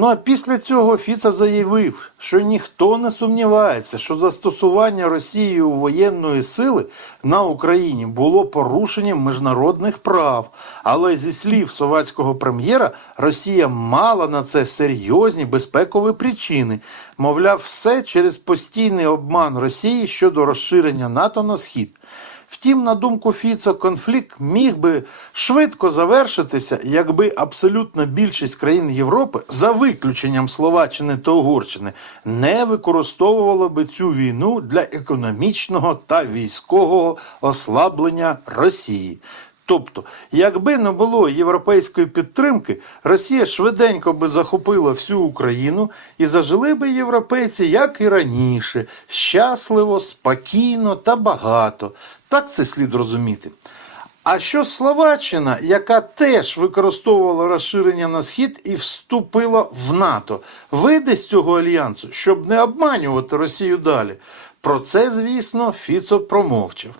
Ну а після цього Фіца заявив, що ніхто не сумнівається, що застосування Росією воєнної сили на Україні було порушенням міжнародних прав. Але зі слів совєтського прем'єра, Росія мала на це серйозні безпекові причини. Мовляв, все через постійний обман Росії щодо розширення НАТО на схід. Втім, на думку Фіцо, конфлікт міг би швидко завершитися, якби абсолютна більшість країн Європи, за виключенням Словаччини та Угорщини, не використовувала би цю війну для економічного та військового ослаблення Росії. Тобто, якби не було європейської підтримки, Росія швиденько би захопила всю Україну і зажили би європейці, як і раніше, щасливо, спокійно та багато. Так це слід розуміти. А що Словаччина, яка теж використовувала розширення на схід і вступила в НАТО, вийде з цього альянсу, щоб не обманювати Росію далі. Про це, звісно, Фіцо промовчав.